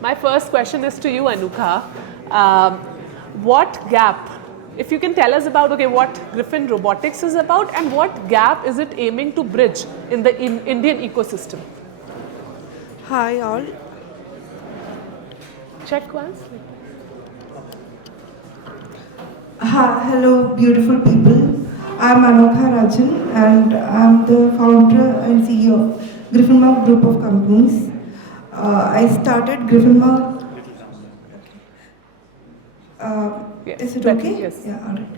My first question is to you, Anuka. What gap, if you can tell us about, okay, what Griffin Robotics is about and what gap is it aiming to bridge in the Indian ecosystem? Hi all. Check once. Hello, beautiful people. I'm Anokha Rajan, and I'm the founder and CEO of Griffin Mark Group of Companies. I started Griffin Mark. Yes, Is it better, okay? yes. Yeah, all right.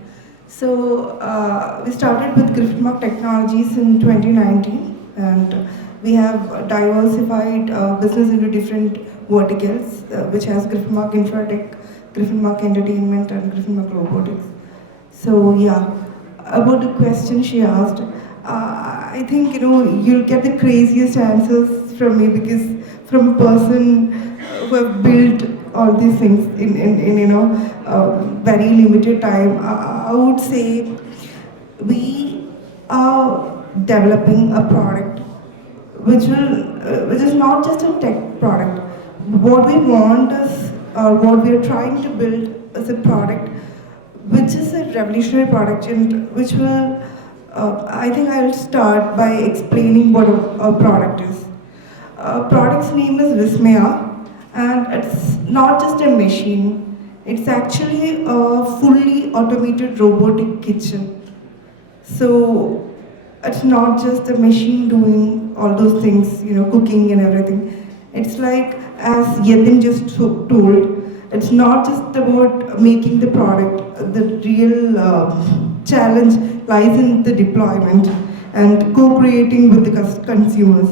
So we started with Griffin Mark Technologies in 2019, and we have diversified business into different verticals, which has Griffin Mark Infratech, Griffin Mark Entertainment, and Griffin Mark Robotics. So yeah, about the question she asked, I think you'll get the craziest answers from me because from a person who have built all these things in very limited time, I would say we are developing a product which is not just a tech product. What we want is, or what we are trying to build is a product which is a revolutionary product and which will, I think I'll start by explaining what a product is. Product's name is Vismaya, and it's not just a machine, it's actually a fully automated robotic kitchen. So it's not just a machine doing all those things, cooking and everything. It's like, as Yatin just told, it's not just about making the product. The real challenge lies in the deployment and co-creating with the consumers.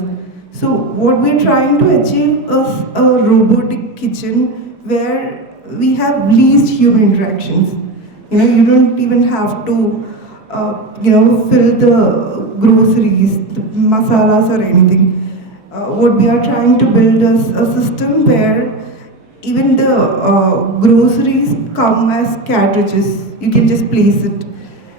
So what we're trying to achieve is a robotic kitchen where we have least human interactions. You don't even have to fill the groceries, the masalas or anything. What we are trying to build is a system where even the groceries come as cartridges. You can just place it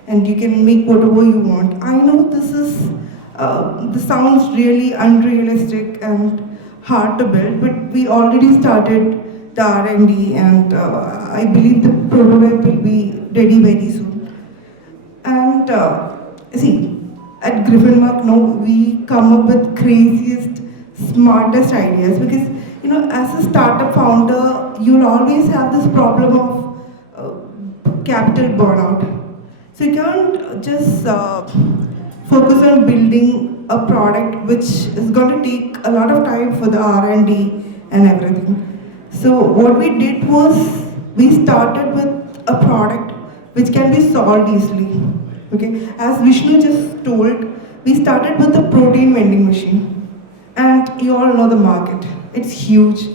and you can make whatever you want. I know this sounds really unrealistic and hard to build, but we already started the R&D and I believe the prototype will be ready very soon. And see, at Griffin Mark, no, we come up with craziest, smartest ideas because as a startup founder, you'll always have this problem of capital burnout. So you can't just focus on building a product which is going to take a lot of time for the R&D and everything. So what we did was we started with a product which can be solved easily. Okay, as Vishnu just told, we started with the protein vending machine, and you all know the market. It's huge.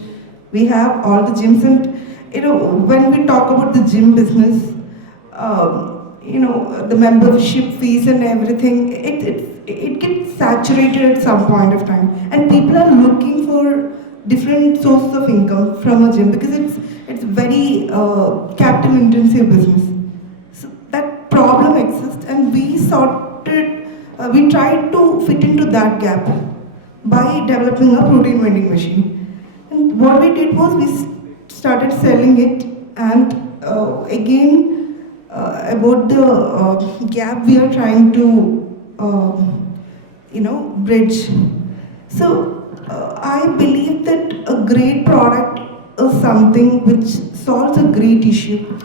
We have all the gyms, and when we talk about the gym business, the membership fees and everything, it gets saturated at some point of time, and people are looking for different sources of income from a gym because it's very capital intensive business. So that problem exists, and we tried to fit into that gap by developing a protein vending machine. And what we did was we started selling it, and again, about the gap we are trying to, bridge. So I believe that a great product is something which solves a great issue,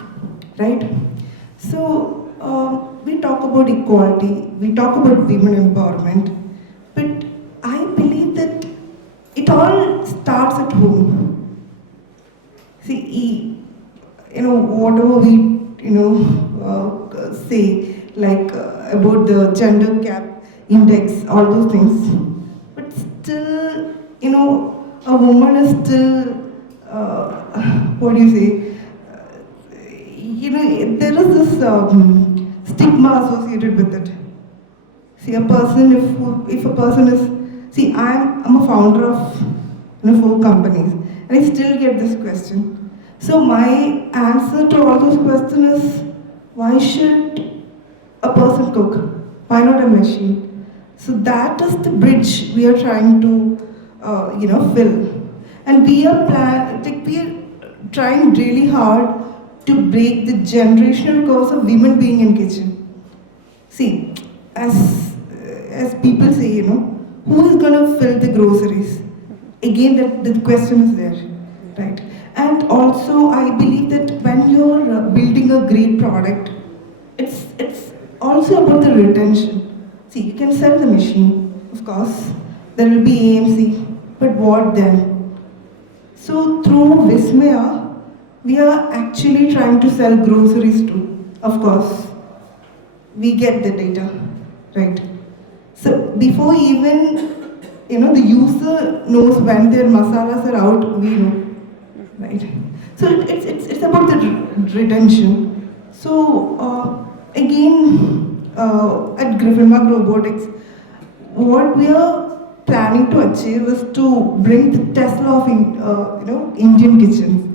right? So we talk about equality, we talk about women empowerment, but I believe that it all starts at home. See, whatever we, say, like about the gender gap index, all those things, but still, a woman is still, what do you say? There is this stigma associated with it. See, a person, if a person is, see, I'm a founder of 4 companies, and I still get this question. So my answer to all those questions is, why should a person cook? Why not a machine? So that is the bridge we are trying to, fill. And we are trying really hard to break the generational curse of women being in kitchen. See, as people say, who is going to fill the groceries? Again, the question is there, right? And also, I believe that when you're building a great product, it's also about the retention. See, you can sell the machine, of course. There will be AMC, but what then? So through Vismaya, we are actually trying to sell groceries too. Of course, we get the data, right? So before even the user knows when their masalas are out, we know, right? So it's about the retention. So at Griffinmark Robotics, what we are planning to achieve is to bring the Tesla of Indian kitchens,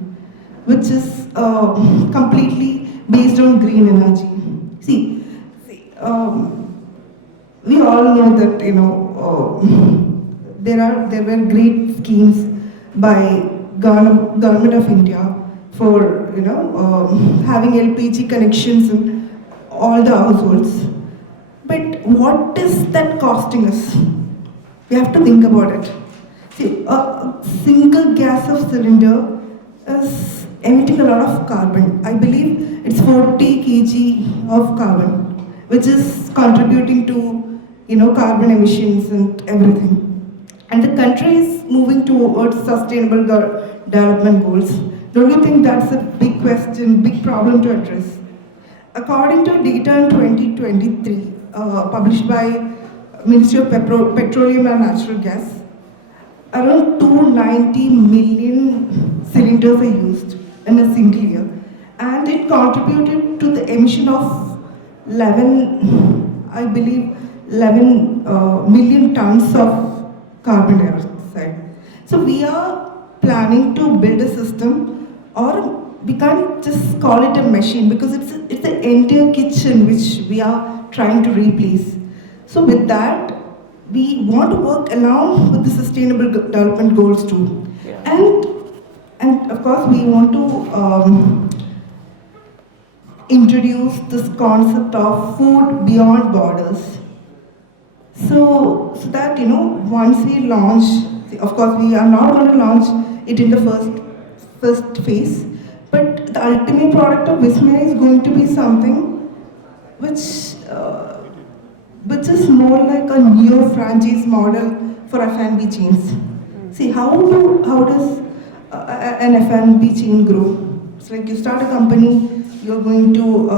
which is completely based on green energy. We all know that there were great schemes by government of India for having LPG connections in all the households. But what is that costing us? We have to think about it. See, a single gas of cylinder is emitting a lot of carbon. I believe it's 40 kg of carbon, which is contributing to carbon emissions and everything. And the country is moving towards sustainable development goals. Don't you think that's a big question, big problem to address? According to data in 2023, published by Ministry of Petroleum and Natural Gas, around 290 million cylinders are used in a single year, and it contributed to the emission of 11 million tons of carbon dioxide. So we are planning to build a system, or we can't just call it a machine because it's the entire kitchen which we are trying to replace. So with that, we want to work along with the sustainable development goals too. Yeah. And of course, we want to introduce this concept of food beyond borders. So that once we launch, of course, we are not going to launch it in the first phase, but the ultimate product of Vismaya is going to be something which is more like a neo-franchise model for F&B chains. See, how does an F&B chain grow? It's like you start a company, you're going to,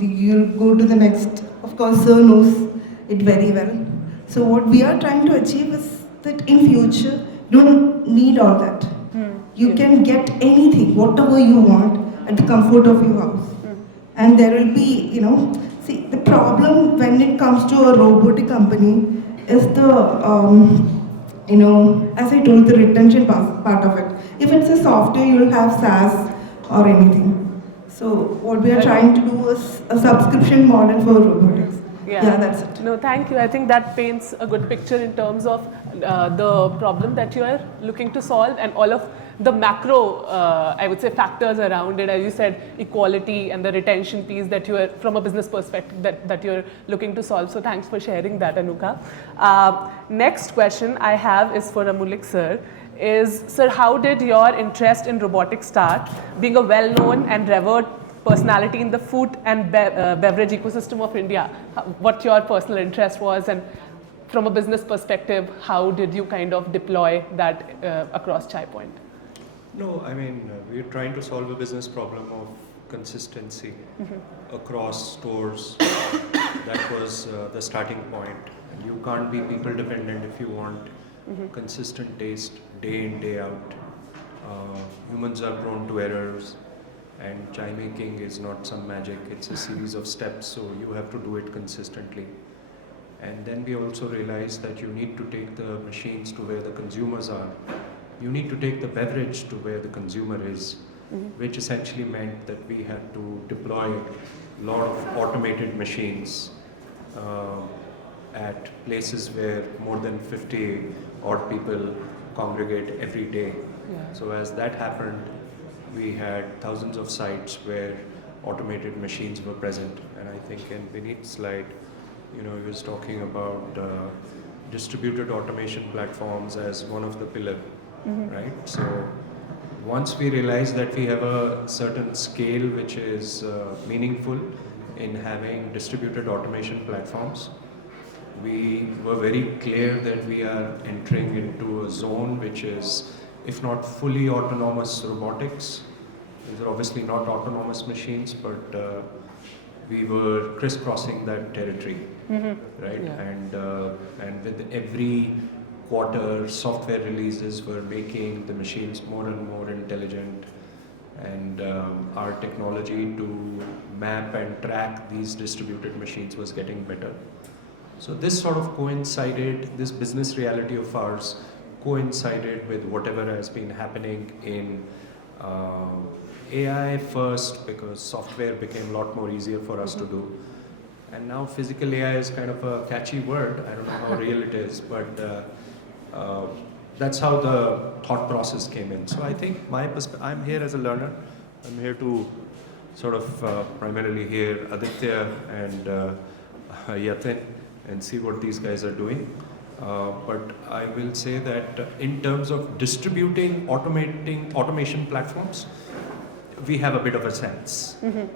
you'll go to the next. Of course, sir knows it very well. So what we are trying to achieve is that in future, you don't need all that. You can get anything, whatever you want, at the comfort of your house. And there will be, see, the problem when it comes to a robotic company is the, as I told, the retention part of it. If it's a software, you'll have SaaS or anything. So what we are trying to do is a subscription model for robotics. Yeah, that's it. No, thank you. I think that paints a good picture in terms of the problem that you are looking to solve and all of the macro, I would say, factors around it. As you said, equality and the retention piece that you are, from a business perspective, that you're looking to solve. So thanks for sharing that, Anuka. Next question I have is for Amulik sir. Sir, how did your interest in robotics start? Being a well-known and revered personality in the food and beverage ecosystem of India, what your personal interest was, and from a business perspective, how did you kind of deploy that across Chai Point? No, I mean, we're trying to solve a business problem of consistency across stores. That was the starting point. You can't be people dependent if you want consistent taste day in, day out. Humans are prone to errors, and chai making is not some magic. It's a series of steps, so you have to do it consistently. And then we also realized that you need to take the machines to where the consumers are. You need to take the beverage to where the consumer is, which essentially meant that we had to deploy a lot of automated machines at places where more than 50 odd people congregate every day. Yeah. So as that happened, we had thousands of sites where automated machines were present. And I think in Vineet's slide, he was talking about distributed automation platforms as one of the pillar, right? So once we realized that we have a certain scale which is meaningful in having distributed automation platforms, we were very clear that we are entering into a zone which is, if not fully autonomous robotics, these are obviously not autonomous machines, but we were crisscrossing that territory, right? Yeah. And with every quarter, software releases were making the machines more and more intelligent, and our technology to map and track these distributed machines was getting better. So this sort of coincided, this business reality of ours coincided with whatever has been happening in AI first, because software became a lot more easier for us to do. And now physical AI is kind of a catchy word. I don't know how real it is, but that's how the thought process came in. So I think I'm here as a learner. I'm here to sort of primarily hear Aditya and Yatin and see what these guys are doing. But I will say that in terms of distributing, automation platforms, we have a bit of a sense. And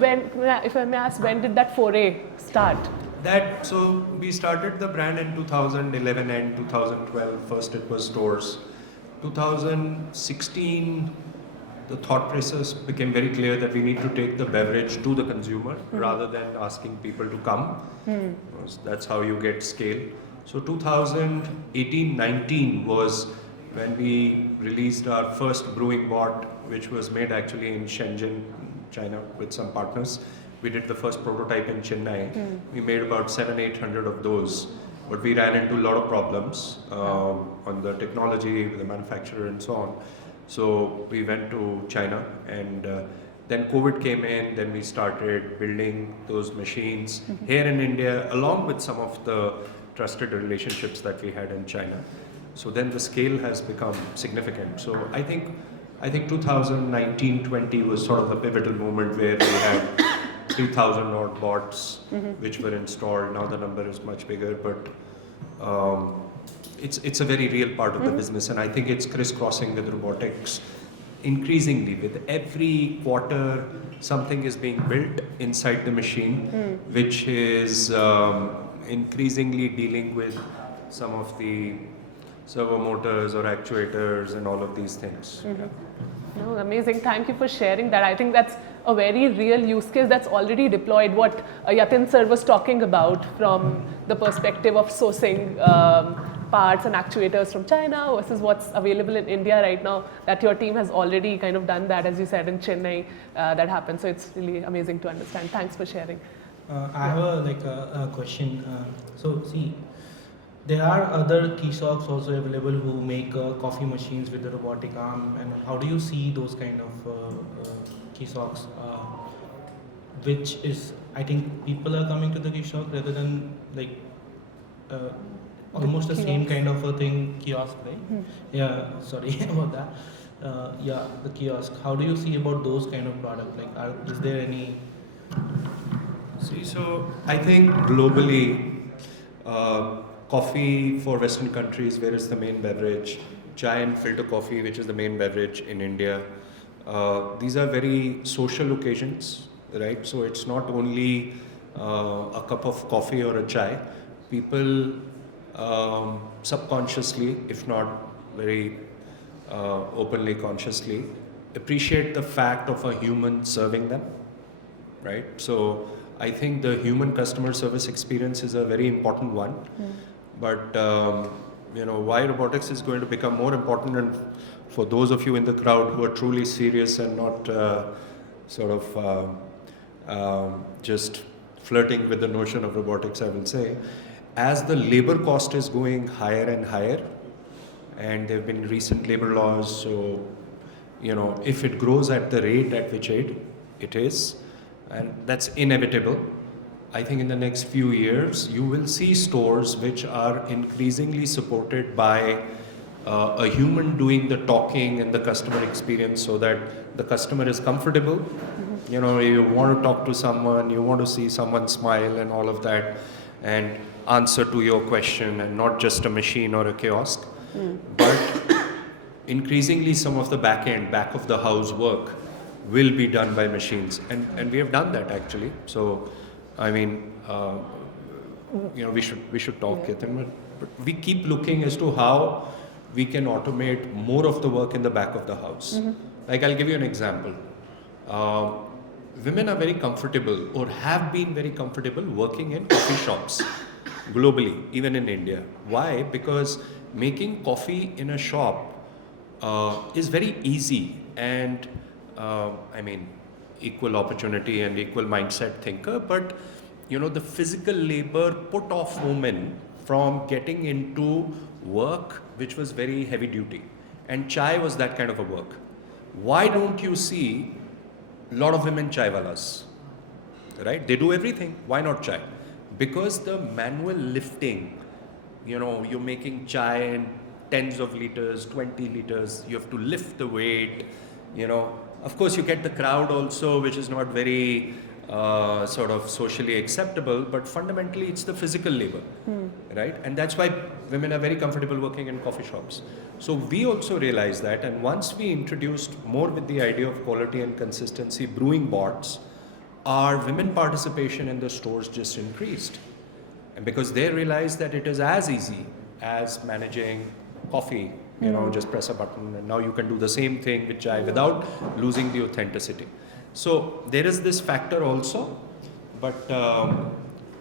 when, if I may ask, when did that foray start? So we started the brand in 2011 and 2012. First it was stores. 2016, the thought process became very clear that we need to take the beverage to the consumer rather than asking people to come. That's how you get scale. So 2018-19 was when we released our first brewing bot, which was made actually in Shenzhen, China, with some partners. We did the first prototype in Chennai. We made about 700-800 of those, but we ran into a lot of problems on the technology, with the manufacturer and so on. So we went to China, and then COVID came in. Then we started building those machines here in India, along with some of the trusted relationships that we had in China. So then the scale has become significant. So I think 2019-20 was sort of a pivotal moment where we had 3,000 odd bots which were installed. Now the number is much bigger, but it's a very real part of the business, and I think it's crisscrossing with robotics increasingly. With every quarter, something is being built inside the machine, which is increasingly dealing with some of the servo motors or actuators and all of these things. No, amazing. Thank you for sharing that. I think that's a very real use case that's already deployed. What Yatin sir was talking about from the perspective of sourcing parts and actuators from China versus what's available in India right now, that your team has already kind of done that, as you said, in Chennai, that happened. So it's really amazing to understand. Thanks for sharing. I have a question. So see, there are other kiosks also available who make coffee machines with the robotic arm, and how do you see those kind of kiosks? Which is, I think people are coming to the kiosk rather than almost the same kind of a thing, kiosk, right? Yeah, sorry about that. Yeah, the kiosk. How do you see about those kind of products? Is there any? See, so I think globally, coffee for Western countries, where is the main beverage? Chai and filter coffee, which is the main beverage in India. These are very social occasions, right? So it's not only a cup of coffee or a chai. People subconsciously, if not very openly consciously, appreciate the fact of a human serving them, right? So I think the human customer service experience is a very important one. But why robotics is going to become more important, and for those of you in the crowd who are truly serious and not just flirting with the notion of robotics, I will say, as the labor cost is going higher and higher, and there have been recent labor laws, so if it grows at the rate at which it is, and that's inevitable, I think in the next few years you will see stores which are increasingly supported by a human doing the talking and the customer experience so that the customer is comfortable. You know, you want to talk to someone, you want to see someone smile and all of that, and answer to your question, and not just a machine or a kiosk. But increasingly some of the back of the house work will be done by machines, and we have done that actually. So I mean, you know, we should talk it, but we keep looking as to how we can automate more of the work in the back of the house. Like, I'll give you an example. Women are very comfortable, or have been very comfortable, working in coffee shops globally, even in India. Why? Because making coffee in a shop is very easy, and I mean, equal opportunity and equal mindset thinker, but you know, the physical labor put off women from getting into work which was very heavy duty, and chai was that kind of a work. Why don't you see a lot of women chai walas, right? They do everything. Why not chai? Because the manual lifting, you know, you're making chai in tens of liters, 20 liters, you have to lift the weight, you know. Of course, you get the crowd also, which is not very sort of socially acceptable, but fundamentally it's the physical labor, right? And that's why women are very comfortable working in coffee shops. So we also realized that, and once we introduced more with the idea of quality and consistency brewing bots, our women participation in the stores just increased. And because they realized that it is as easy as managing coffee, you know, just press a button, and now you can do the same thing with chai without losing the authenticity. So there is this factor also, but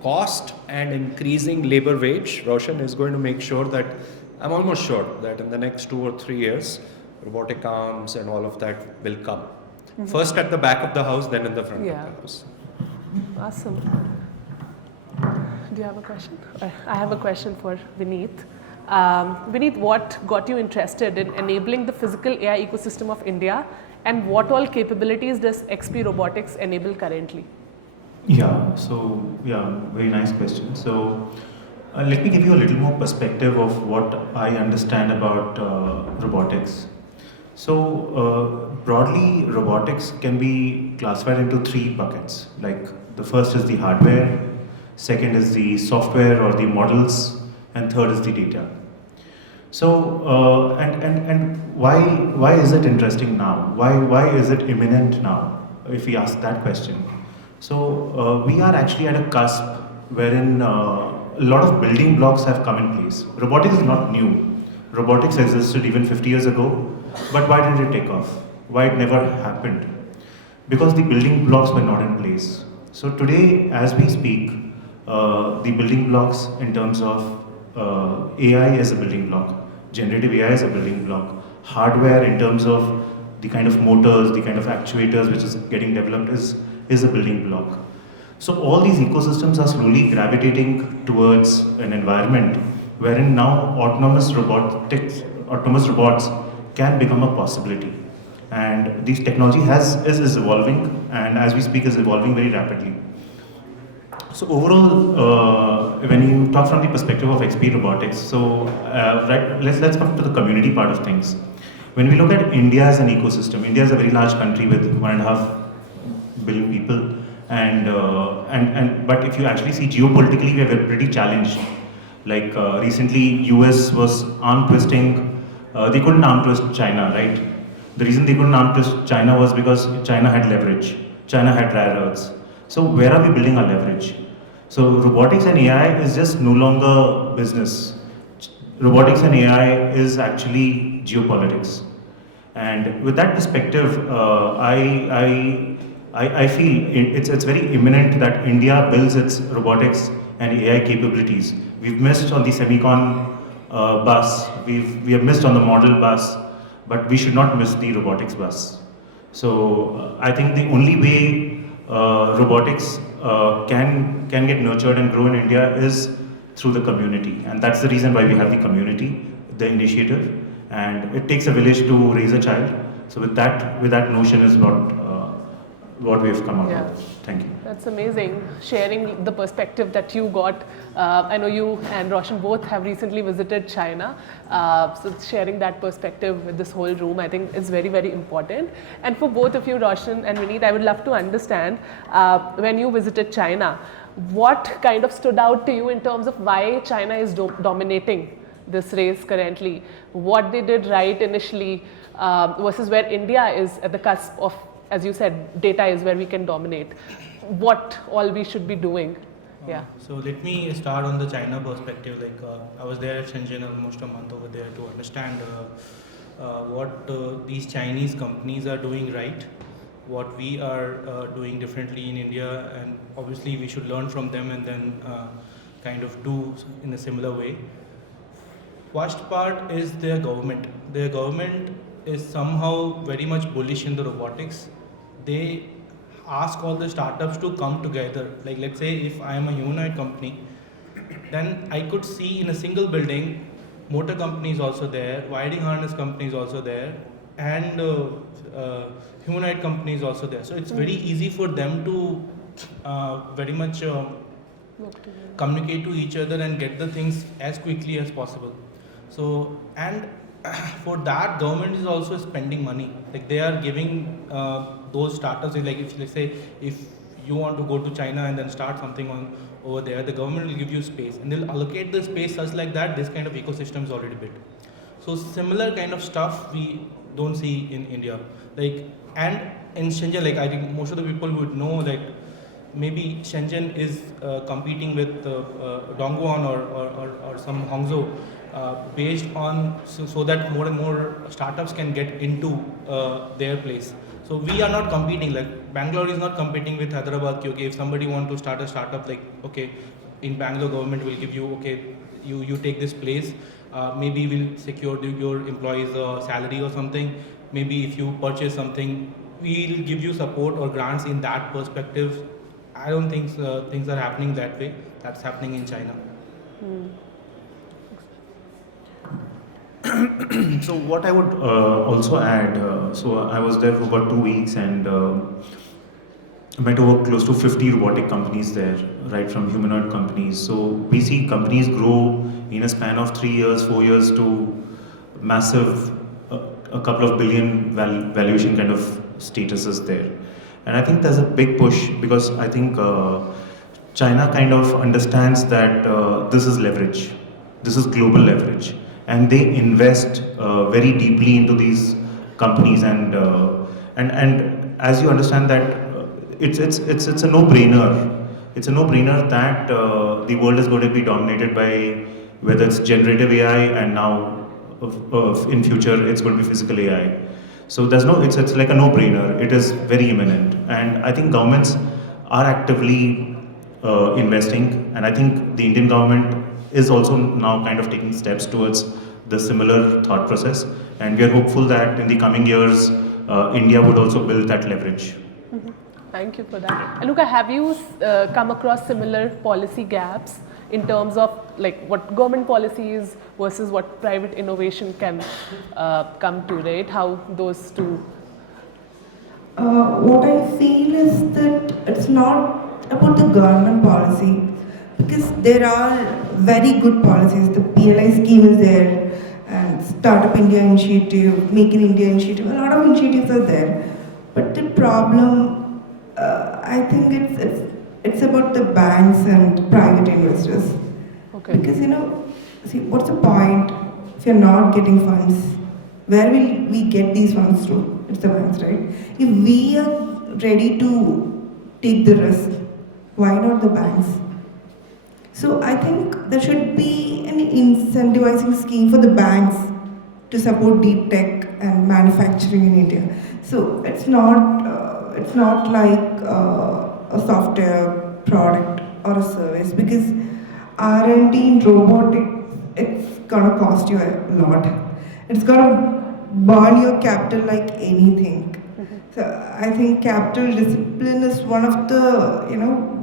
cost and increasing labor wage, Roshan is going to make sure that, I'm almost sure that in the next 2 or 3 years, robotic arms and all of that will come. First at the back of the house, then in the front of the house. Awesome. Do you have a question? I have a question for Vineet. Vineet, what got you interested in enabling the physical AI ecosystem of India, and what all capabilities does XP Robotics enable currently? Very nice question. So let me give you a little more perspective of what I understand about robotics. So broadly, robotics can be classified into 3 buckets. Like, the first is the hardware, second is the software or the models, and third is the data. So and why is it interesting now? Why is it imminent now? If we ask that question, so we are actually at a cusp wherein a lot of building blocks have come in place. Robotics is not new. Robotics existed even 50 years ago, but why didn't it take off? Why it never happened? Because the building blocks were not in place. So today, as we speak, the building blocks in terms of AI is a building block, generative AI is a building block, hardware in terms of the kind of motors, the kind of actuators which is getting developed is a building block. So all these ecosystems are slowly gravitating towards an environment wherein now autonomous robots can become a possibility. And this technology is evolving, and as we speak is evolving very rapidly. So overall, when you talk from the perspective of XP Robotics, so let's come to the community part of things. When we look at India as an ecosystem, India is a very large country with 1.5 billion people, but if you actually see geopolitically, we are pretty challenged. Like recently, US was arm twisting. They couldn't arm twist China, right? The reason they couldn't arm twist China was because China had leverage. China had rare earths. So where are we building our leverage? So robotics and AI is just no longer business. Robotics and AI is actually geopolitics. And with that perspective, I feel it's very imminent that India builds its robotics and AI capabilities. We've missed on the semicon bus, we have missed on the model bus, but we should not miss the robotics bus. So I think the only way robotics can get nurtured and grow in India is through the community, and that's the reason why we have the community, the initiative, and it takes a village to raise a child. So with that notion is what what we've come out Yeah. with. Thank you. That's amazing, sharing the perspective that you got. I know you and Roshan both have recently visited China, so sharing that perspective with this whole room, I think is very, very important. And for both of you, Roshan and Vineet, I would love to understand, when you visited China, what kind of stood out to you in terms of why China is dominating this race currently, what they did right initially, versus where India is at the cusp of, as you said, data is where we can dominate. What all we should be doing. Yeah. So let me start on the China perspective. Like I was there at Shenzhen almost a month over there to understand what these Chinese companies are doing right, what we are doing differently in India, and obviously we should learn from them and then kind of do in a similar way. First part is their government. Their government is somehow very much bullish in the robotics. They ask all the startups to come together. Like let's say if I am a humanoid company, then I could see in a single building, motor company is also there, wiring harness company is also there, and humanoid company is also there. So it's very easy for them to very much communicate to each other and get the things as quickly as possible. So, and for that, government is also spending money. Like they are giving those startups, like if let's say if you want to go to China and then start something on over there, the government will give you space and they'll allocate the space such like that this kind of ecosystem is already built. So similar kind of stuff we don't see in India. Like, and in Shenzhen, like I think most of the people would know that maybe Shenzhen is competing with Dongguan or some Hangzhou based on so that more and more startups can get into their place. So we are not competing, like Bangalore is not competing with Hyderabad. Okay, if somebody want to start a startup, like okay, in Bangalore government will give you, okay, you take this place, maybe we'll secure your employees salary or something. Maybe if you purchase something, we'll give you support or grants in that perspective. I don't think things are happening that way. That's happening in China. So what I would also add, so I was there for about 2 weeks and met over close to 50 robotic companies there, right from humanoid companies. So we see companies grow in a span of 3 years, 4 years to massive, a couple of billion valuation kind of statuses there. And I think there's a big push because I think China kind of understands that this is leverage, this is global leverage. And they invest very deeply into these companies, and as you understand that it's a no-brainer. It's a no-brainer that the world is going to be dominated by whether it's generative AI and now in future it's going to be physical AI. So there's no, it's like a no-brainer. It is very imminent, and I think governments are actively investing, and I think the Indian government is also now kind of taking steps towards the similar thought process, and we are hopeful that in the coming years India would also build that leverage. Thank you for that. Anuka, have you come across similar policy gaps in terms of like what government policy is versus what private innovation can come to, right? How those two? What I feel is that it's not about the government policy, because there are very good policies. The PLI scheme is there, and Startup India initiative, Make in India initiative, a lot of initiatives are there. But the problem, I think it's about the banks and private investors. Okay. Because see, what's the point if you're not getting funds? Where will we get these funds to? It's the banks, right? If we are ready to take the risk, why not the banks? So I think there should be an incentivizing scheme for the banks to support deep tech and manufacturing in India. So it's not like a software product or a service, because R&D in robotics, it's gonna cost you a lot. It's gonna burn your capital like anything. So I think capital discipline is one of the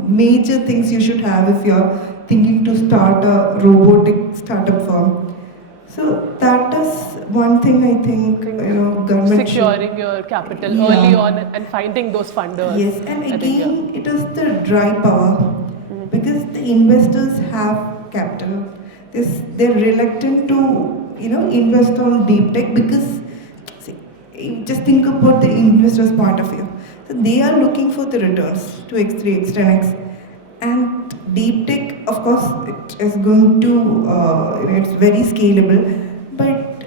major things you should have if you're thinking to start a robotic startup firm. So that is one thing I think, government should. Securing your capital Yeah. early on and finding those funders. Yes, and I think, yeah. again, it is the dry power because the investors have capital. They're reluctant to, invest on deep tech because, see, you just think about the investor's point of view. So they are looking for the returns, 2x, 3x, 10x, and deep tech, of course, it is going to, it's very scalable, but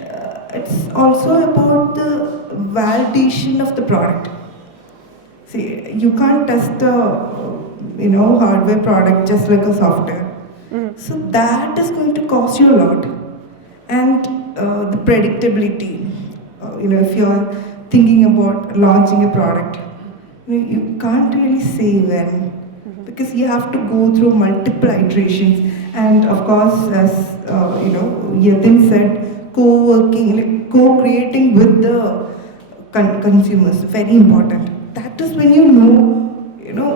it's also about the validation of the product. See, you can't test the hardware product just like a software. So that is going to cost you a lot, and the predictability. If you're thinking about launching a product, you can't really say when because you have to go through multiple iterations, and of course, as Yatin said, co-working, like co-creating with the consumers, very important. That is when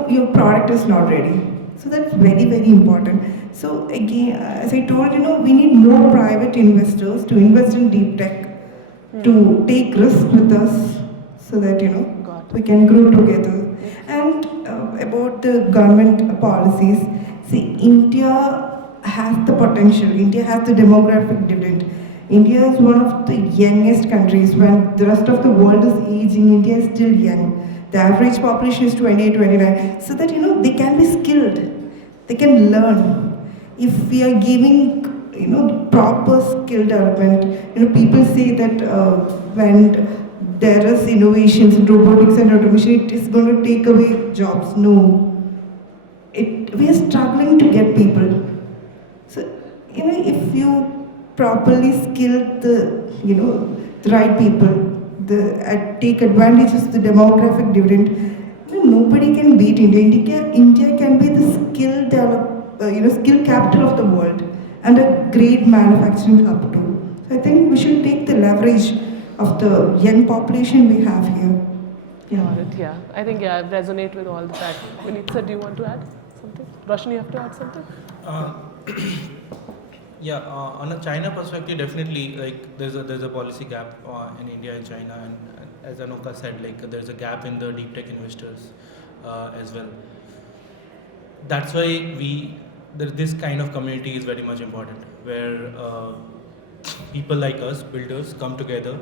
your product is not ready. So that's very, very important. So again, as I told, we need more private investors to invest in deep tech, to take risk with us, so that Got it. we can grow together. And about the government policies, see, India has the potential. India has the demographic dividend. India is one of the youngest countries. When the rest of the world is aging, India is still young. The average population is 28, 29. So that, they can be skilled. They can learn. If we are giving, proper skill development, people say that when there is innovations in robotics and automation, it is going to take away jobs. No. We are struggling to get people. So, if you properly skill the right people, take advantage of the demographic dividend, nobody can beat India. India can be the skill capital of the world and a great manufacturing hub too. So I think we should take the leverage of the young population we have here. Got it, yeah. I think, I resonate with all that. Vinitha, do you want to add something? Roshan, you have to add something? Uh, yeah, on a China perspective, definitely, like there's a policy gap in India and China, and as Anuka said, like there's a gap in the deep tech investors as well. That's why this kind of community is very much important, where people like us, builders, come together.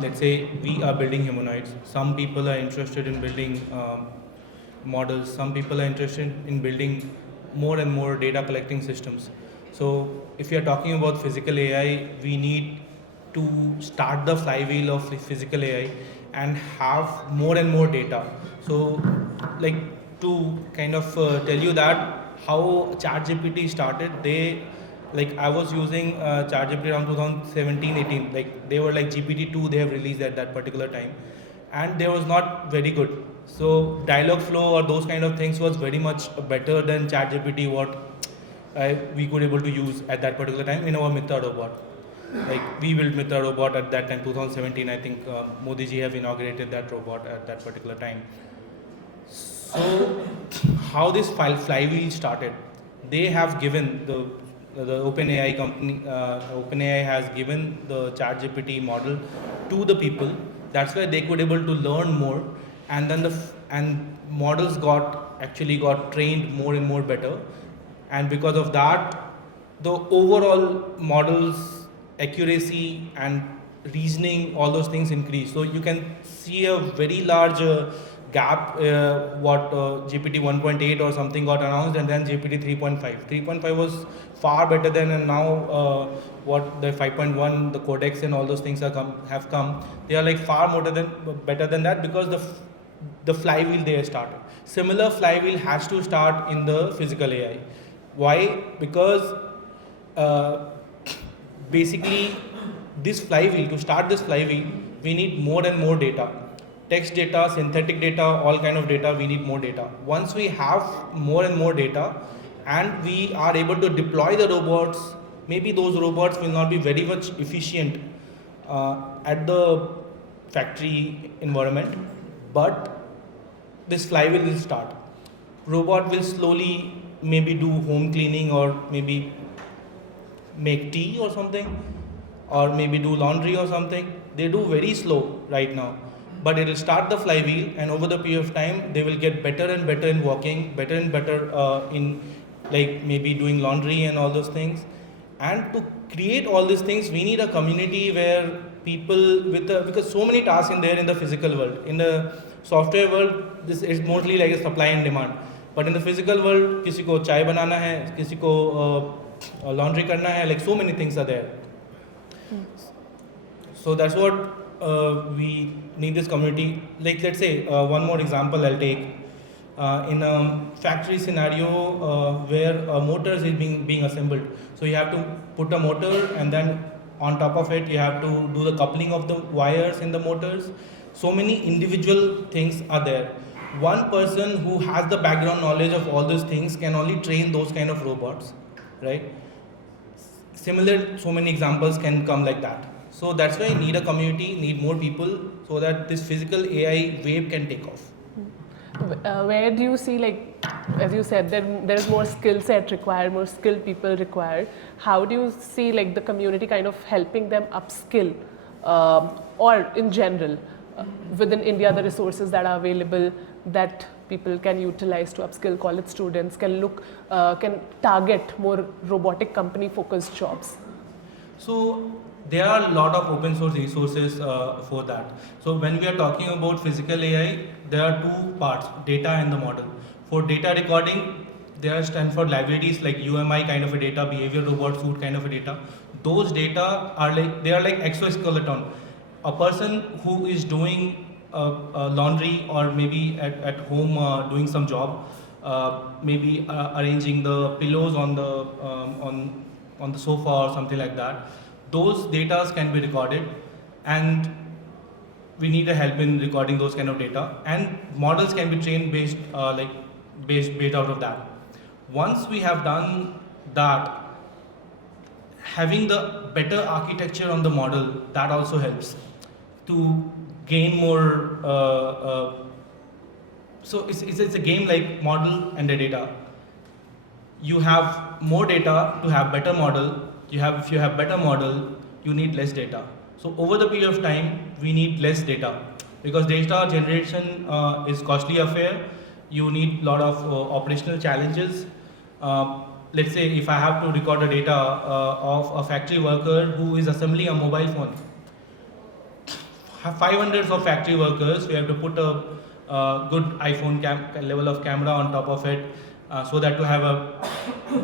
Let's say we are building humanoids. Some people are interested in building models. Some people are interested in building more and more data collecting systems. So if you are talking about physical AI, we need to start the flywheel of physical AI and have more and more data. So like to kind of tell you that how ChatGPT started, I was using ChatGPT around 2017-18. Like they were like GPT-2 they have released at that particular time, and they was not very good. So dialog flow or those kind of things was very much better than ChatGPT what we could able to use at that particular time in our Mitra robot. Like we built Mitra robot at that time, 2017. I think Modi ji have inaugurated that robot at that particular time. So how this flywheel started? They have given the OpenAI company. OpenAI has given the ChatGPT model to the people. That's why they could able to learn more, and then models got trained more and more better, and because of that, the overall models accuracy and reasoning, all those things increase. So you can see a very large gap what GPT 1.8 or something got announced, and then GPT 3.5. 3.5 was far better than, and now what the 5.1, the codex and all those things have come. They are like far more better than that, because the flywheel they have started. Similar flywheel has to start in the physical AI. Why? Because basically this flywheel, to start this flywheel, we need more and more data. Text data, synthetic data, all kind of data, we need more data. Once we have more and more data and we are able to deploy the robots, maybe those robots will not be very much efficient at the factory environment, but this flywheel will start. Robot will slowly maybe do home cleaning or maybe make tea or something, or maybe do laundry or something, they do very slow right now. But it will start the flywheel, and over the period of time, they will get better and better in walking, better and better in like maybe doing laundry and all those things. And to create all these things, we need a community where people because so many tasks in there in the physical world. In the software world, this is mostly like a supply and demand. But in the physical world, किसी को चाय बनाना है, किसी को laundry करना है, like so many things are there. So that's what we need this community. Like let's say one more example I'll take. In a factory scenario where motors is being assembled, so you have to put a motor, and then on top of it you have to do the coupling of the wires in the motors. So many individual things are there. One person who has the background knowledge of all these things can only train those kind of robots, right? Similar, so many examples can come like that. So that's why I need a community, need more people, so that this physical AI wave can take off. Where do you see, like, as you said, there is more skill set required, more skilled people required. How do you see, like, the community kind of helping them upskill, or in general, within India, the resources that are available that people can utilize to upskill college students, can target more robotic company focused jobs? So there are a lot of open source resources for that. So when we are talking about physical AI, there are two parts, data and the model. For data recording, there are Stanford libraries like UMI kind of a data, behavior robot suit kind of a data. Those data are like exoskeleton. A person who is doing laundry, or maybe at home doing some job, maybe arranging the pillows on the sofa or something like that. Those data can be recorded, and we need a help in recording those kind of data. And models can be trained based out of that. Once we have done that, having the better architecture on the model, that also helps to gain more. So it's a game like model and the data. You have more data to have better model. If you have better model, you need less data. So over the period of time, we need less data, because data generation is costly affair. You need a lot of operational challenges. Let's say if I have to record the data of a factory worker who is assembling a mobile phone, 500 of factory workers, we have to put a good iPhone level of camera on top of it, so that to have a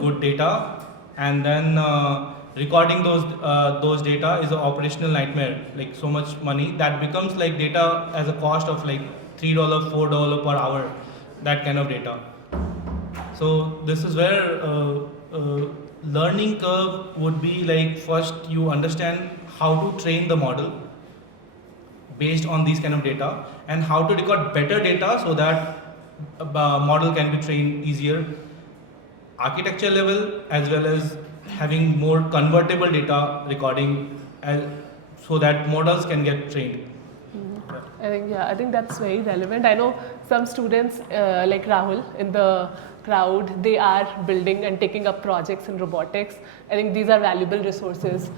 good data. And then recording those data is an operational nightmare, like so much money that becomes like data as a cost of like $3, $4 per hour, that kind of data. So this is where learning curve would be like, first you understand how to train the model based on these kind of data, and how to record better data so that a model can be trained easier, architecture level, as well as having more convertible data recording, so that models can get trained. I think that's very relevant. I know some students like Rahul in the crowd, they are building and taking up projects in robotics. I think these are valuable resources.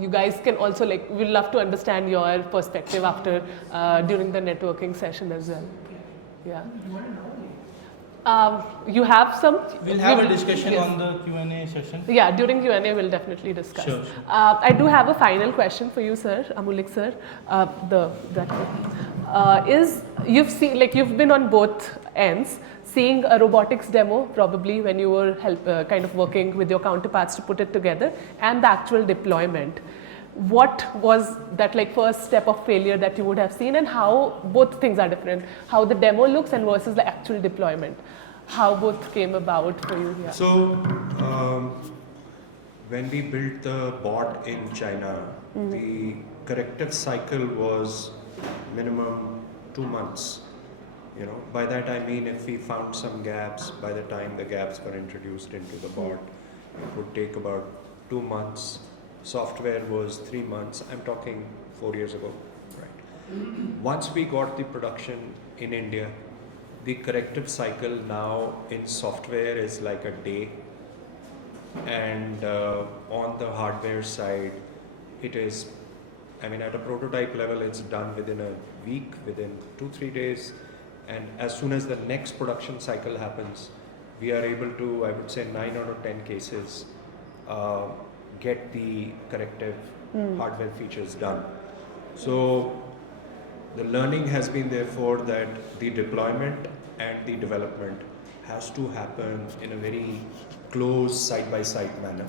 You guys can also, like, we'd love to understand your perspective after during the networking session as well. Yeah. You have some? We'll have a discussion on the Q&A session. Yeah, during Q&A we'll definitely discuss. Sure. I do have a final question for you, sir, Amulik sir. Is you've seen, like, you've been on both ends, seeing a robotics demo probably when you were kind of working with your counterparts to put it together, and the actual deployment. What was that, like, first step of failure that you would have seen, and how both things are different? How the demo looks and versus the actual deployment? How both came about for you? Yeah. So, when we built the bot in China, the corrective cycle was minimum 2 months. By that I mean, if we found some gaps, by the time the gaps were introduced into the bot, it would take about 2 months. Software was 3 months. I'm talking 4 years ago, right? Once we got the production in India, the corrective cycle now in software is like a day, and on the hardware side, it is, I mean, at a prototype level, it's done within a week, within 2-3 days. And as soon as the next production cycle happens, we are able to, I would say, 9 out of 10 cases, get the corrective hardware features done. So the learning has been therefore that the deployment and the development has to happen in a very close side-by-side manner,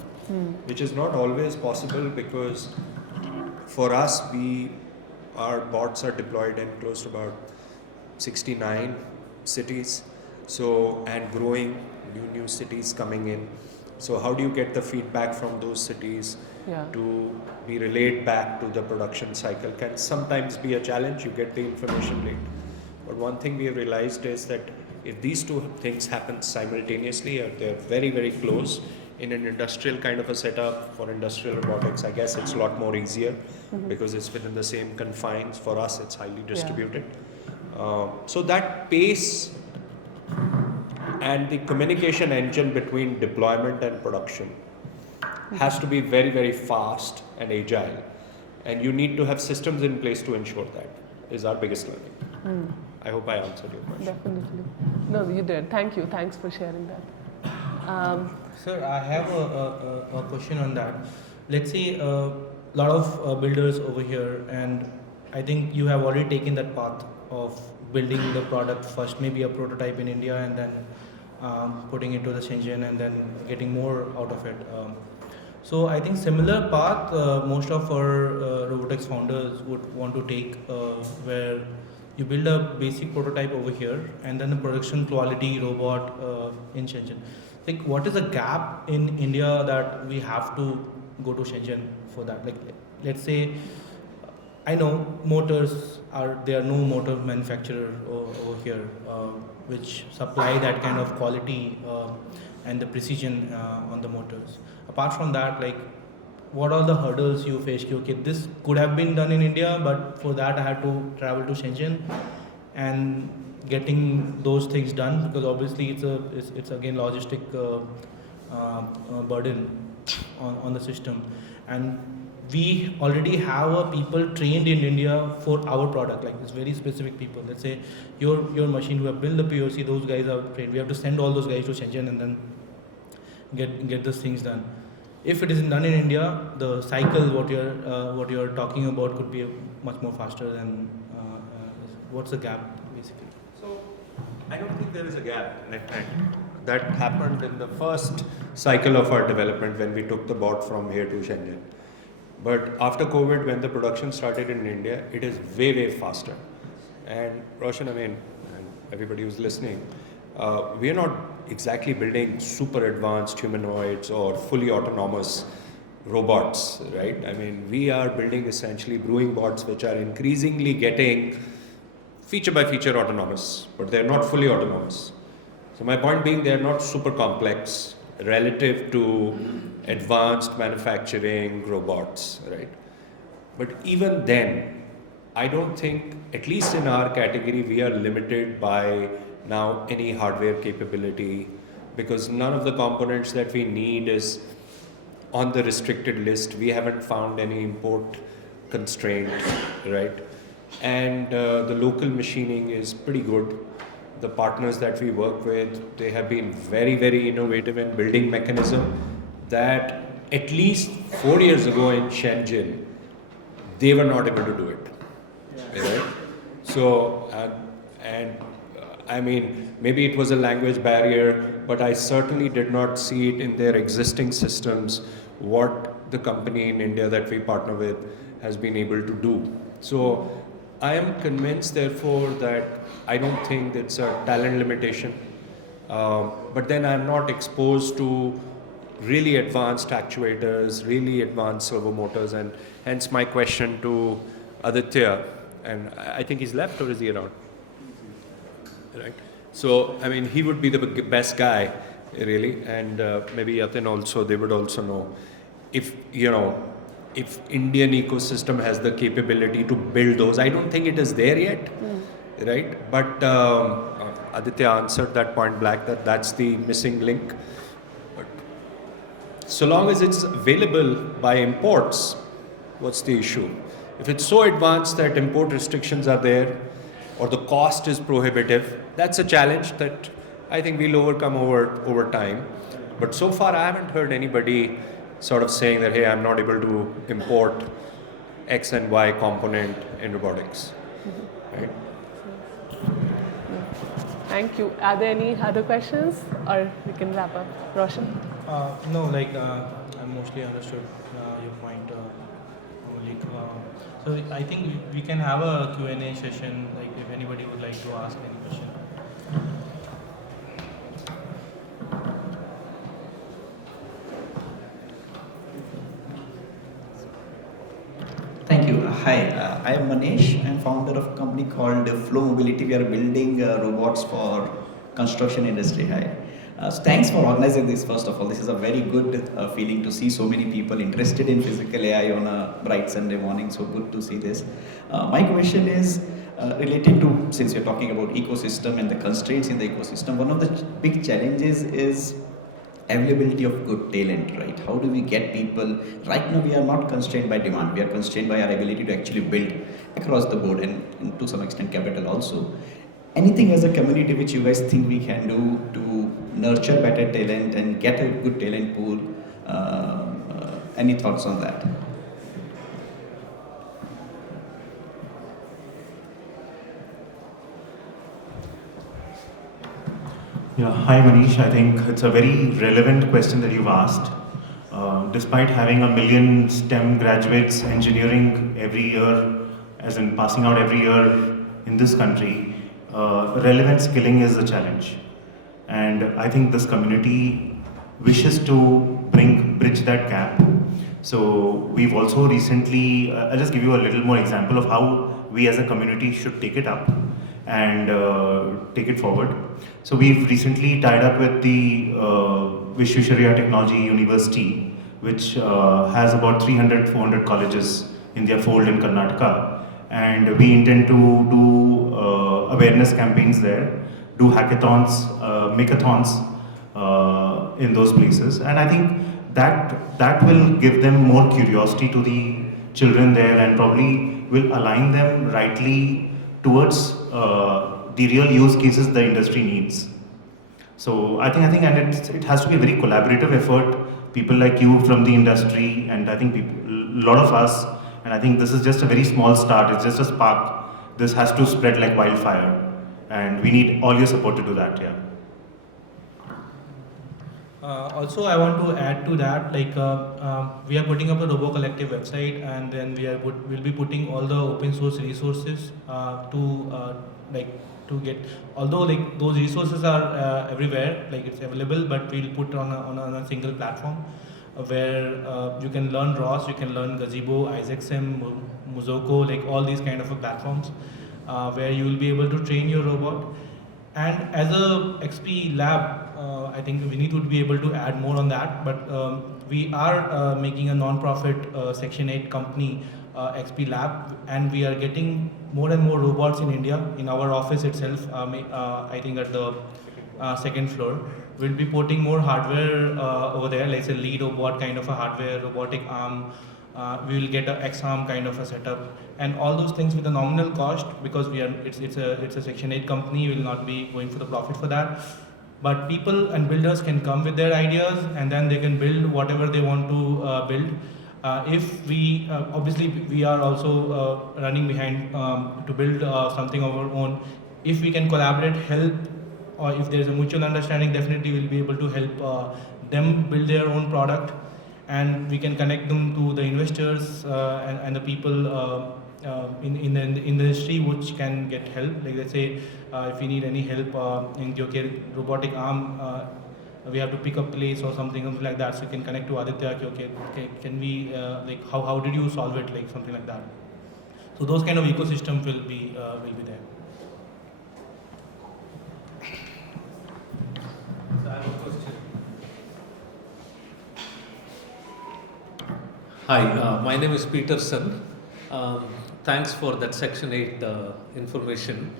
which is not always possible because for us, our bots are deployed in close to about 69 cities, so, and growing, new cities coming in. So how do you get the feedback from those cities to be relayed back to the production cycle can sometimes be a challenge. You get the information late. But one thing we have realized is that if these two things happen simultaneously, or they're very, very close, in an industrial kind of a setup for industrial robotics, I guess it's a lot more easier because it's within the same confines. For us, it's highly distributed. So that pace and the communication engine between deployment and production has to be very, very fast and agile. And you need to have systems in place to ensure that, is our biggest learning. I hope I answered your question. Definitely. No, you did. Thank you. Thanks for sharing that. Sir, I have a question on that. Let's say a lot of builders over here, and I think you have already taken that path of building the product first, maybe a prototype in India, and then putting it to the Shenzhen and then getting more out of it. So I think similar path most of our robotics founders would want to take, where you build a basic prototype over here and then a production quality robot in Shenzhen. Like, what is the gap in India that we have to go to Shenzhen for that? Like, let's say, I know there are no motor manufacturer over here which supply that kind of quality and the precision on the motors. Apart from that, like, what are the hurdles you face? Okay, this could have been done in India, but for that I had to travel to Shenzhen and getting those things done, because obviously it's again logistic burden on the system. And we already have people trained in India for our product, like it's very specific people. Let's say your machine who have built the POC, those guys are trained. We have to send all those guys to Shenzhen and then get those things done. If it isn't done in India, the cycle what you're talking about could be much more faster than what's the gap basically? So I don't think there is a gap. That happened in the first cycle of our development when we took the bot from here to Shenzhen. But after COVID, when the production started in India, it is way, way faster. And Roshan, I mean, and everybody who's listening, we are not exactly building super advanced humanoids or fully autonomous robots, right? I mean, we are building essentially brewing bots which are increasingly getting feature by feature autonomous, but they're not fully autonomous. So my point being, they're not super complex relative to advanced manufacturing robots, right? But even then, I don't think, at least in our category, we are limited by now any hardware capability, because none of the components that we need is on the restricted list. We haven't found any import constraint, right? And the local machining is pretty good. The partners that we work with, they have been very, very innovative in building mechanism that at least 4 years ago in Shenzhen, they were not able to do it, right? So, I mean, maybe it was a language barrier, but I certainly did not see it in their existing systems, what the company in India that we partner with has been able to do. So I am convinced, therefore, that I don't think it's a talent limitation, but then I'm not exposed to really advanced actuators, really advanced servo motors, and hence my question to Aditya, and I think he's left, or is he around? Right. So, I mean, he would be the best guy, really, and maybe Yatin also, they would also know. If Indian ecosystem has the capability to build those, I don't think it is there yet, right? But Aditya answered that point blank, that's the missing link. But so long as it's available by imports, what's the issue? If it's so advanced that import restrictions are there or the cost is prohibitive, that's a challenge that I think we'll overcome over time. But so far, I haven't heard anybody sort of saying that, hey, I'm not able to import X and Y component in robotics. Right? Thank you. Are there any other questions, or we can wrap up? Roshan? No, like I mostly understood your point, Malik. So I think we can have a Q&A session, like if anybody would like to ask any question. Thank you. Hi, I am Manish. I am founder of a company called Flow Mobility. We are building robots for construction industry. Hi. So thanks for organizing this. First of all, this is a very good feeling to see so many people interested in physical AI on a bright Sunday morning. So good to see this. My question is related to, since you're talking about ecosystem and the constraints in the ecosystem, one of the big challenges is availability of good talent, right? How do we get people? Right now we are not constrained by demand, we are constrained by our ability to actually build across the board, and to some extent capital also. Anything as a community which you guys think we can do to nurture better talent and get a good talent pool? Any thoughts on that? Yeah, hi Manish. I think it's a very relevant question that you've asked. Despite having 1 million STEM graduates engineering every year, as in passing out every year in this country, relevant skilling is a challenge. And I think this community wishes to bridge that gap. So we've also recently, I'll just give you a little more example of how we as a community should take it up and take it forward. So we've recently tied up with the Vishwesvaraya Technology University, which has about 300-400 colleges in their fold in Karnataka. And we intend to do awareness campaigns there, do hackathons, makeathons in those places. And I think that will give them more curiosity to the children there and probably will align them rightly towards the real use cases the industry needs. So I think, and it has to be a very collaborative effort. People like you from the industry, and I think a lot of us, and I think this is just a very small start. It's just a spark. This has to spread like wildfire, and we need all your support to do that. Yeah. Also, I want to add to that, like we are putting up a Robo Collective website, and then we'll be putting all the open source resources to get. Although like those resources are everywhere, like it's available, but we'll put on a single platform where you can learn ROS, you can learn Gazebo, IsaacSim, Muzoko, like all these kind of platforms where you will be able to train your robot. And as a XP lab, I think Vineet would be able to add more on that, but we are making a non-profit Section 8 company, XP Lab, and we are getting more and more robots in India. In our office itself, I think at the second floor, we'll be putting more hardware over there, like a lead robot kind of a hardware, robotic arm. We will get a X-arm kind of a setup, and all those things with a nominal cost, because it's a Section 8 company. We will not be going for the profit for that. But people and builders can come with their ideas, and then they can build whatever they want to build. If we obviously we are also running behind to build something of our own. If we can collaborate, help, or if there is a mutual understanding, definitely we'll be able to help them build their own product, and we can connect them to the investors and the people in the industry which can get help. Like let's say if we need any help in your robotic arm, we have to pick a place or something like that. So you can connect to Aditya. Okay, can we like how did you solve it? Like something like that. So those kind of ecosystem will be there. So I have a question. Hi, my name is Peterson. Thanks for that Section 8 information.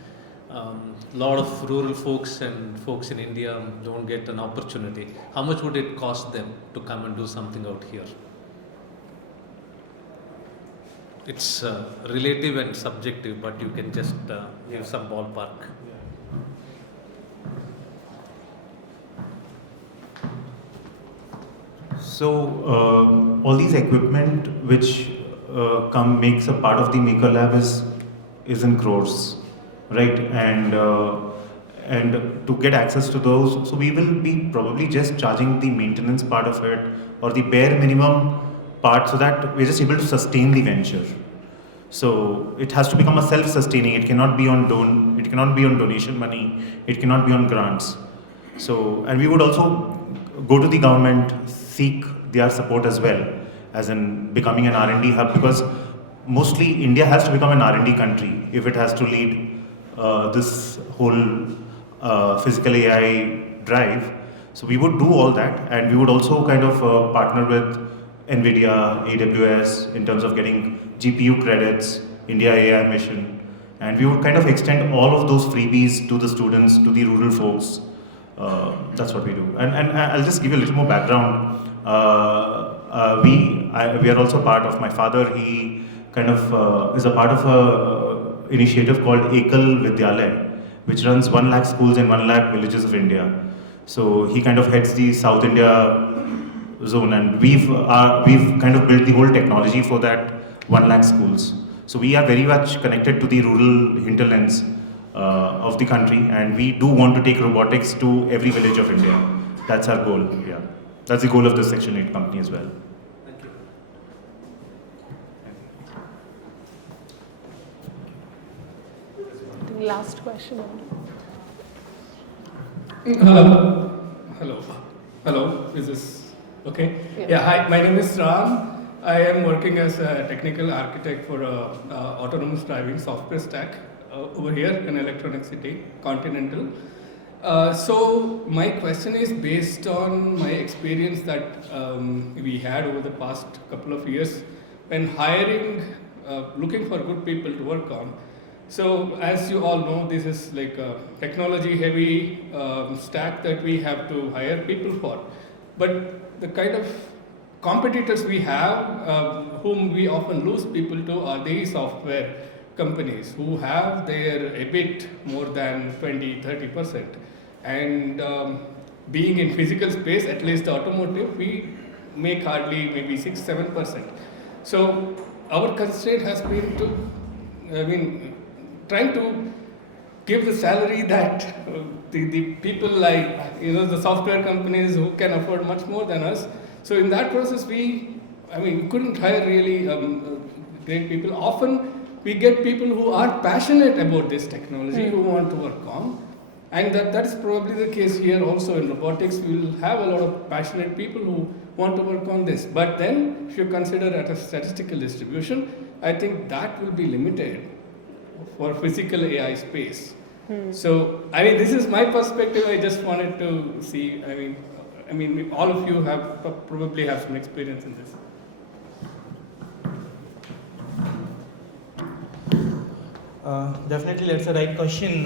Lot of rural folks and folks in India don't get an opportunity. How much would it cost them to come and do something out here? it's relative and subjective, but you can just give some ballpark. So all these equipment which makes a part of the Maker Lab is in crores, right? And to get access to those, so we will be probably just charging the maintenance part of it or the bare minimum part, so that we're just able to sustain the venture. So it has to become a self-sustaining. It cannot be on donation money. It cannot be on grants. So, and we would also go to the government, seek their support as well, as in becoming an R&D hub, because mostly India has to become an R&D country if it has to lead this whole physical AI drive. So we would do all that, and we would also kind of partner with NVIDIA, AWS in terms of getting GPU credits, India AI mission, and we would kind of extend all of those freebies to the students, to the rural folks. That's what we do. And I'll just give you a little more background. We are also part of, my father, he kind of is a part of a initiative called Ekal Vidyalaya, which runs 1 lakh schools in 1 lakh villages of India. So he kind of heads the South India zone, and we've kind of built the whole technology for that 1 lakh schools. So we are very much connected to the rural hinterlands of the country, and we do want to take robotics to every village of India. That's our goal. Yeah, that's the goal of the Section 8 company as well. Thank you. I think last question. Hello, is this okay? Yeah. Hi, my name is Ram. I am working as a technical architect for autonomous driving software stack over here in Electronic City, Continental. So my question is based on my experience that we had over the past couple of years when hiring, looking for good people to work on. So as you all know, this is like a technology heavy stack that we have to hire people for. But the kind of competitors we have, whom we often lose people to, are the software companies who have their EBIT more than 20-30%. And being in physical space, at least automotive, we make hardly maybe 6-7%. So our constraint has been to, trying to give the salary that the people like, the software companies who can afford much more than us. So in that process, we couldn't hire really great people. Often we get people who are passionate about this technology, who want to work on. And that is probably the case here also in robotics. We will have a lot of passionate people who want to work on this. But then, if you consider at a statistical distribution, I think that will be limited for physical AI space. So, this is my perspective. I just wanted to see, all of you probably have some experience in this. Definitely, that's a right question.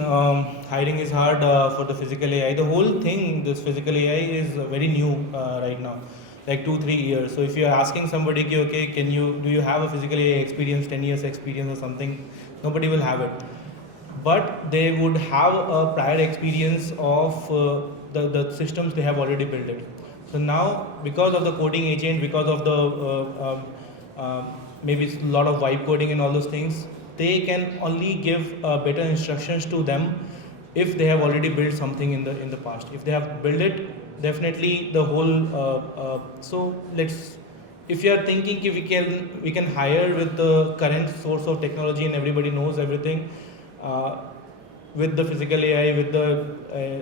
Hiring is hard for the physical AI. The whole thing, this physical AI, is very new right now, like 2-3 years. So if you're asking somebody, okay, do you have a physical AI experience, 10 years experience or something, nobody will have it. But they would have a prior experience of the systems they have already built it. So now, because of the coding agent, because of the maybe a lot of vibe coding and all those things, they can only give better instructions to them if they have already built something in the past. If they have built it, definitely the whole. If you are thinking if we can hire with the current source of technology and everybody knows everything, with the physical AI, with the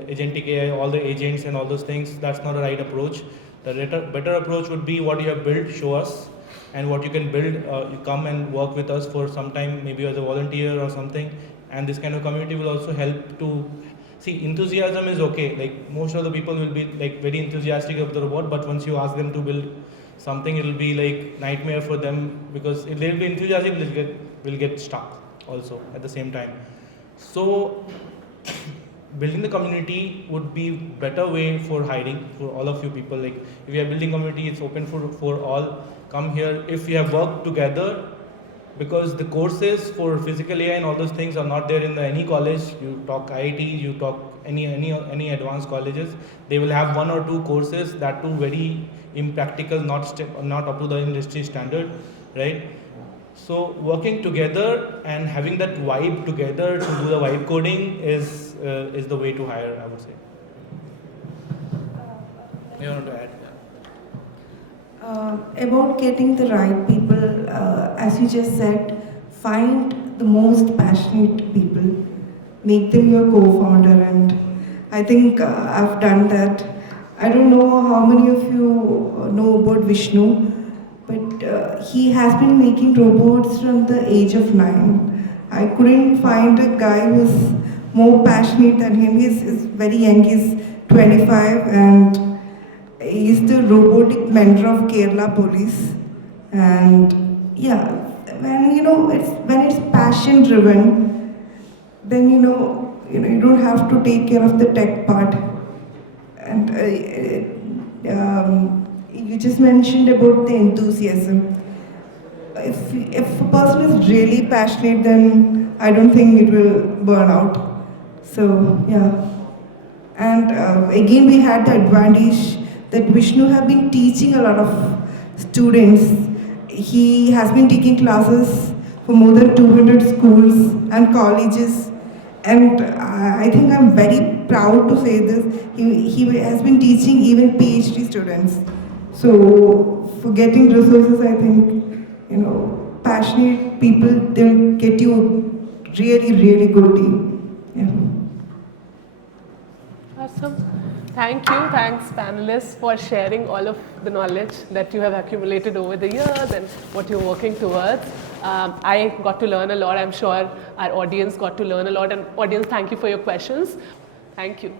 agentic AI, all the agents and all those things, that's not a right approach. The better approach would be what you have built, show us, and what you can build, you come and work with us for some time, maybe as a volunteer or something. And this kind of community will also help to see. Enthusiasm is okay. Like most of the people will be like very enthusiastic of the robot, but once you ask them to build something, it will be like nightmare for them, because if they'll be enthusiastic, will get stuck also at the same time. So building the community would be better way for hiring for all of you people. Like if you are building community, it's open for all. Come here. If we have worked together, because the courses for physical AI and all those things are not there in any college. You talk IIT, you talk any advanced colleges, they will have 1 or 2 courses, that too very impractical, not up to the industry standard, right? So working together and having that vibe together to do the vibe coding is the way to hire, I would say. You want to add? About getting the right people, as you just said, find the most passionate people, make them your co-founder, and I think I've done that. I don't know how many of you know about Vishnu, but he has been making robots from the age of 9. I couldn't find a guy who's more passionate than him. He's very young, he's 25, and he's the robotic mentor of Kerala Police. And yeah, when it's passion driven, then you don't have to take care of the tech part. And you just mentioned about the enthusiasm. If a person is really passionate, then I don't think it will burn out. So yeah. And again, we had the advantage that Vishnu have been teaching a lot of students. He has been taking classes for more than 200 schools and colleges. And I think I'm very proud to say this. He has been teaching even PhD students. So for getting resources, I think, passionate people, they'll get you really, really good team. Yeah. Awesome. Thank you. Thanks, panelists, for sharing all of the knowledge that you have accumulated over the years and what you're working towards. I got to learn a lot. I'm sure our audience got to learn a lot. And audience, thank you for your questions. Thank you.